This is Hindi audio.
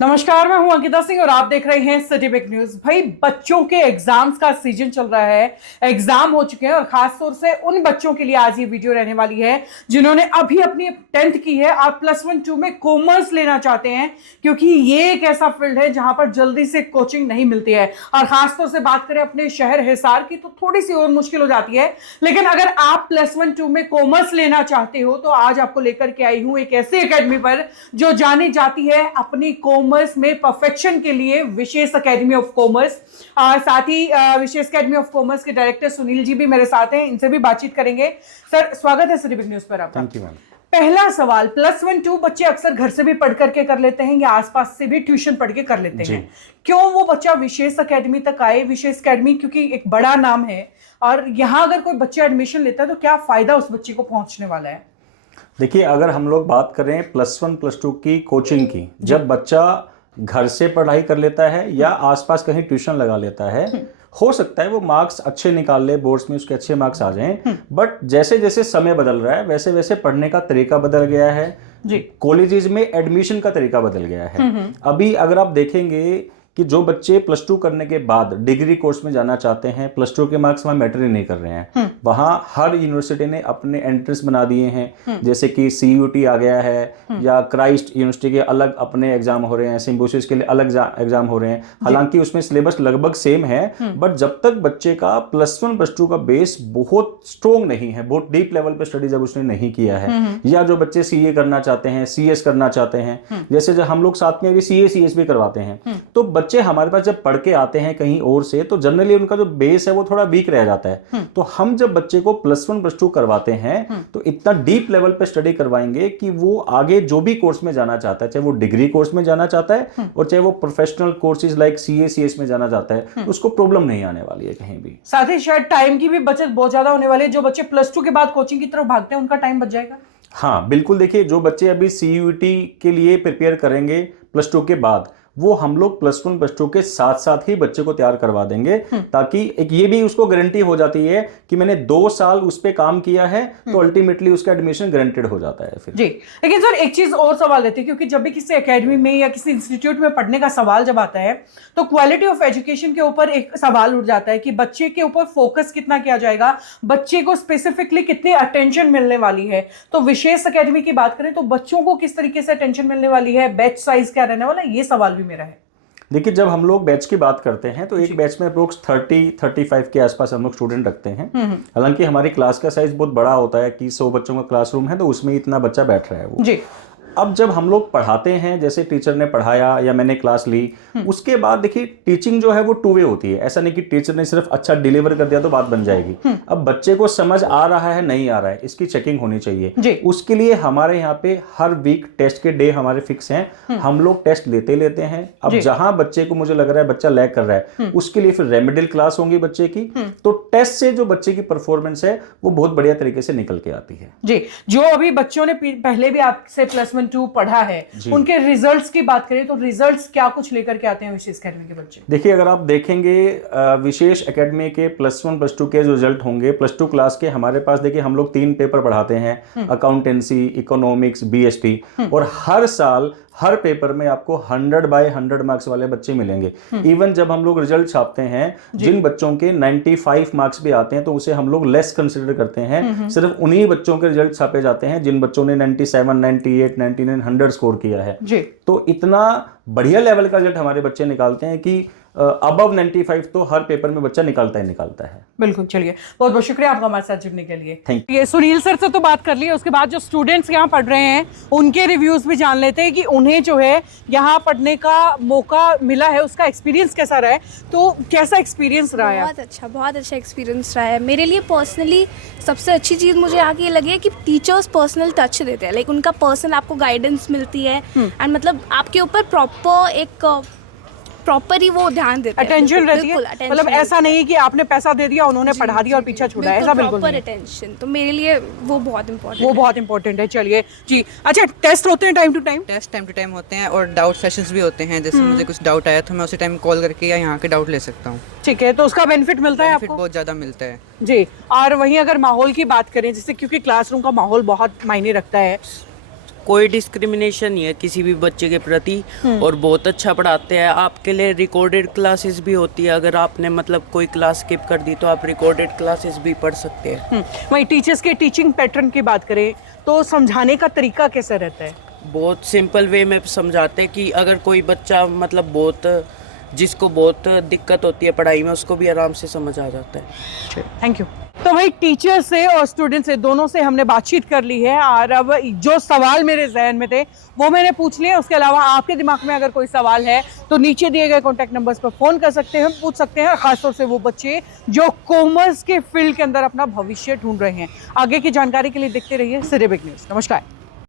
नमस्कार, मैं हूं अंकिता सिंह और आप देख रहे हैं सिटी बिग न्यूज। भाई, बच्चों के एग्जाम्स का सीजन चल रहा है, एग्जाम हो चुके हैं और खासतौर से उन बच्चों के लिए आज ये वीडियो रहने वाली है जिन्होंने अभी अपनी 10th की है और +1 2 में कॉमर्स लेना चाहते हैं, क्योंकि ये एक ऐसा फील्ड है जहां पर जल्दी से कोचिंग नहीं मिलती है। और खासतौर से बात करें अपने शहर हिसार की तो थोड़ी सी और मुश्किल हो जाती है, लेकिन अगर आप +1 2 में कॉमर्स लेना चाहते हो तो आज आपको लेकर के आई हूं एक ऐसी एकेडमी पर जो जानी जाती है अपनी कॉमर्स में परफेक्शन के लिए, विशेष एकेडमी ऑफ कॉमर्स। साथ ही विशेष एकेडमी ऑफ कॉमर्स के डायरेक्टर सुनील जी भी मेरे साथ हैं, इनसे भी बातचीत करेंगे। सर, स्वागत है सिटी बिग न्यूज पर आपका। Thank you ma'am. पहला सवाल, +1 2 बच्चे अक्सर घर से भी पढ़ करके कर लेते हैं या आसपास से भी ट्यूशन पढ़ के कर लेते हैं, क्यों वो बच्चा विशेष एकेडमी तक आए? विशेष एकेडमी क्योंकि एक बड़ा नाम है और यहाँ अगर कोई बच्चा एडमिशन लेता है तो क्या फायदा उस बच्चे को पहुंचने वाला है? देखिए, अगर हम लोग बात करें +1 +2 की कोचिंग की, जब बच्चा घर से पढ़ाई कर लेता है या आसपास कहीं ट्यूशन लगा लेता है, हो सकता है वो मार्क्स अच्छे निकाल ले, बोर्ड्स में उसके अच्छे मार्क्स आ जाएं, बट जैसे जैसे समय बदल रहा है वैसे वैसे पढ़ने का तरीका बदल गया है जी। कॉलेजेस में एडमिशन का तरीका बदल गया है। अभी अगर आप देखेंगे कि जो बच्चे +2 करने के बाद डिग्री कोर्स में जाना चाहते हैं, +2 के मार्क्स वहां मैटर ही नहीं कर रहे हैं। वहां हर यूनिवर्सिटी ने अपने एंट्रेंस बना दिए हैं, जैसे कि CUT आ गया है या क्राइस्ट यूनिवर्सिटी के अलग अपने एग्जाम हो रहे हैं, सिम्बोसिस के लिए अलग एग्जाम हो रहे हैं। हालांकि उसमें सिलेबस लगभग सेम है, बट जब तक बच्चे का +1 +2 का बेस बहुत स्ट्रोंग नहीं है, बहुत डीप लेवल पे स्टडी जब उसने नहीं किया है, या जो बच्चे CA करना चाहते हैं, CS करना चाहते हैं, जैसे जब हम लोग साथ में भी CA CS भी करवाते हैं, तो बच्चे हमारे पास जब पढ़ के आते हैं कहीं और से तो जनरली उनका जो बेस है वो थोड़ा वीक रह जाता है। तो हम जब बच्चे को +1 +2 करवाते हैं तो इतना डीप लेवल पे स्टडी करवाएंगे कि वो आगे जो भी कोर्स में जाना चाहता है, चाहे वो डिग्री कोर्स में जाना चाहता है और चाहे वो professional courses like CA CS में जाना चाहता है, उसको प्रॉब्लम नहीं आने वाली है कहीं भी। साथ ही शायद टाइम की भी बचत बहुत ज्यादा होने वाली है। जो बच्चे +2 के बाद कोचिंग की तरफ भागते हैं उनका टाइम बच जाएगा। हाँ बिल्कुल। देखिए, जो बच्चे अभी CUT के लिए प्रिपेयर करेंगे +2 के बाद, वो हम लोग +1 +2 के साथ साथ ही बच्चे को तैयार करवा देंगे, ताकि एक ये भी उसको गारंटी हो जाती है कि मैंने 2 साल उस पे काम किया है, तो अल्टीमेटली उसका एडमिशन गारंटेड हो जाता है फिर जी। लेकिन सर, एक चीज और सवाल रहती है, क्योंकि जब भी किसी एकेडमी में या किसी इंस्टीट्यूट में पढ़ने का सवाल जब आता है तो क्वालिटी ऑफ एजुकेशन के ऊपर एक सवाल उठ जाता है कि बच्चे के ऊपर फोकस कितना किया जाएगा, बच्चे को स्पेसिफिकली कितनी अटेंशन मिलने वाली है। तो विशेष एकेडमी की बात करें तो बच्चों को किस तरीके से अटेंशन मिलने वाली है, बैच साइज क्या रहने वाला है, ये सवाल भी मेरा है। देखिए, जब हम लोग बैच की बात करते हैं तो एक बैच में अप्रोक्स 30-35 के आसपास हम लोग स्टूडेंट रखते हैं। हालांकि हमारी क्लास का साइज बहुत बड़ा होता है कि 100 बच्चों का क्लासरूम है, तो उसमें इतना बच्चा बैठ रहा है वो जी। अब जब हम लोग पढ़ाते हैं, जैसे टीचर ने पढ़ाया या मैंने क्लास ली, उसके बाद देखिए टीचिंग जो है वो 2 वे होती है। ऐसा नहीं कि टीचर ने सिर्फ अच्छा डिलीवर कर दिया तो बात बन जाएगी। अब बच्चे को समझ आ रहा है नहीं आ रहा है, इसकी चेकिंग होनी चाहिए। उसके लिए हमारे यहाँ पे हर वीक टेस्ट के डे हमारे फिक्स हैं, हम लोग टेस्ट लेते हैं। अब जहां बच्चे को मुझे लग रहा है बच्चा लैग कर रहा है, उसके लिए फिर रेमेडियल क्लास होंगी बच्चे की। तो टेस्ट से जो बच्चे की परफॉर्मेंस है वो बहुत बढ़िया तरीके से निकल के आती है जी। जो अभी बच्चों ने पहले भी आपसे +1 2 पढ़ा है, उनके रिजल्ट्स की बात करें तो रिजल्ट्स क्या कुछ लेकर के आते हैं विशेष एकेडमी के बच्चे? देखिए, अगर आप देखेंगे विशेष एकेडमी के +1 +2 के जो रिजल्ट होंगे, +2 क्लास के हमारे पास देखिए हम लोग 3 पेपर पढ़ाते हैं, अकाउंटेंसी, इकोनॉमिक्स, BST, और हर साल हर पेपर में आपको 100/100 मार्क्स वाले बच्चे मिलेंगे। इवन जब हम लोग रिजल्ट छापते हैं, जिन बच्चों के 95 मार्क्स भी आते हैं तो उसे हम लोग लेस कंसिडर करते हैं। सिर्फ उन्हीं बच्चों के रिजल्ट छापे जाते हैं जिन बच्चों ने 97, 98, 99, 100 स्कोर किया है जी। तो इतना बढ़िया लेवल का रिजल्ट हमारे बच्चे निकालते हैं कि अबव 95 तो हर पेपर में बच्चा निकालता है। बिल्कुल। चलिए, बहुत बहुत शुक्रिया आपका हमारे साथ जुड़ने के लिए। Thank you. सुनील सर से तो बात कर ली, उसके बाद जो स्टूडेंट्स यहाँ पढ़ रहे हैं उनके रिव्यूज भी जान लेते हैं कि उन्हें जो है यहाँ पढ़ने का मौका मिला है, उसका एक्सपीरियंस कैसा रहा है। तो कैसा एक्सपीरियंस रहा है? बहुत अच्छा एक्सपीरियंस रहा है मेरे लिए पर्सनली। सबसे अच्छी चीज़ मुझे आगे ये लगी है कि टीचर्स पर्सनल टच देते हैं, लाइक उनका पर्सन आपको गाइडेंस मिलती है, एंड मतलब आपके ऊपर प्रॉपर ही वो ध्यान देते हैं, अटेंशन रहती है। मतलब ऐसा नहीं कि आपने पैसा दे दिया, उन्होंने पढ़ा दिया और पीछे छोड़ा, ऐसा बिल्कुल नहीं। अटेंशन तो मेरे लिए वो बहुत इंपॉर्टेंट है। चलिए जी। अच्छा, टेस्ट होते हैं time to time? Test time to time होते हैं और डाउट सेशंस भी होते हैं। जैसे मुझे कुछ डाउट आया तो मैं उसी टाइम कॉल करके या यहाँ के डाउट ले सकता हूँ। ठीक है, तो उसका बेनिफिट मिलता है आपको? बहुत ज़्यादा मिलता है जी। और वहीं अगर माहौल की बात करें, जैसे क्योंकि क्लासरूम का माहौल बहुत मायने रखता है, कोई डिस्क्रिमिनेशन नहीं है किसी भी बच्चे के प्रति और बहुत अच्छा पढ़ाते हैं। आपके लिए रिकॉर्डेड क्लासेस भी होती है, अगर आपने मतलब कोई क्लास स्किप कर दी तो आप रिकॉर्डेड क्लासेस भी पढ़ सकते हैं। वहीं टीचर्स के टीचिंग पैटर्न की बात करें तो समझाने का तरीका कैसा रहता है? बहुत सिंपल वे में समझाते हैं कि अगर कोई बच्चा मतलब जिसको बहुत दिक्कत होती है पढ़ाई में, उसको भी आराम से समझ आ जाता है। Thank you. तो भाई टीचर से और स्टूडेंट से दोनों से हमने बातचीत कर ली है और अब जो सवाल मेरे जहन में थे वो मैंने पूछ लिए। उसके अलावा आपके दिमाग में अगर कोई सवाल है तो नीचे दिए गए कॉन्टैक्ट नंबर्स पर फ़ोन कर सकते हैं, पूछ सकते हैं, खासतौर से वो बच्चे जो कॉमर्स के फील्ड के अंदर अपना भविष्य ढूंढ रहे हैं। आगे की जानकारी के लिए देखते रहिए सिटी बिग न्यूज़। नमस्कार।